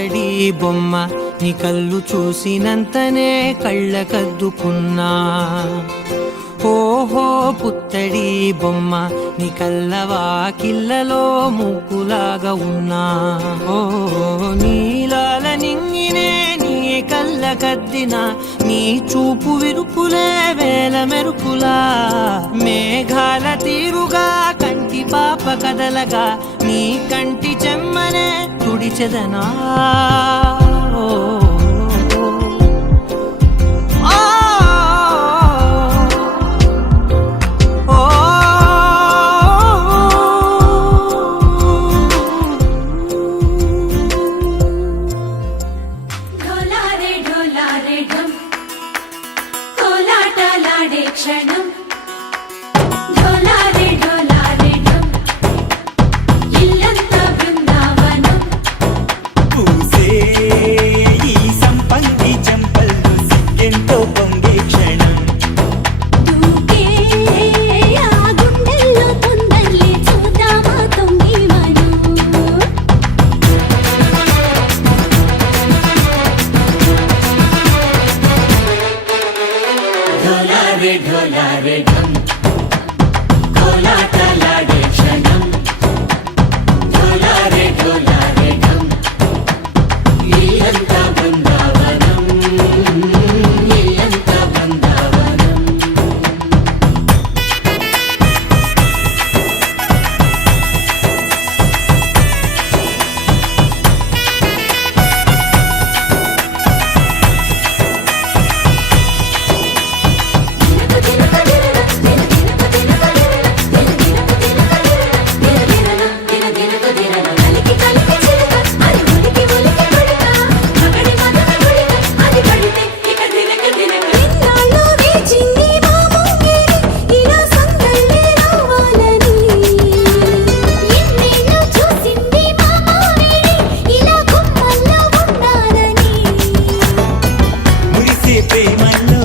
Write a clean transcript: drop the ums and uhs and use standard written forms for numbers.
పుత్తడి బొమ్మ నీ కళ్ళు చూసినంతనే కళ్ళకద్దుకున్నా. ఓహో పుత్తడి బొమ్మ నీ కళ్ళవాకిళ్ళలో ముక్కులాగా ఉన్నా. ఓ నీలాల నింగినే నీ కళ్ళకద్దిన నీ చూపు విరుపులే వేల మెరుపులా. మేఘాల తీరుగా కంటి పాప కదలగా నీ కంటి చెమ్మనే తుడిచెదనా. క్షణం ढोलारे ढम कोलाटलाडे क्षणं ढोलारे ढोलारे ढम इल्लंता बृंदावनं इल्लंता बृंदावनं ప్రేమల్లో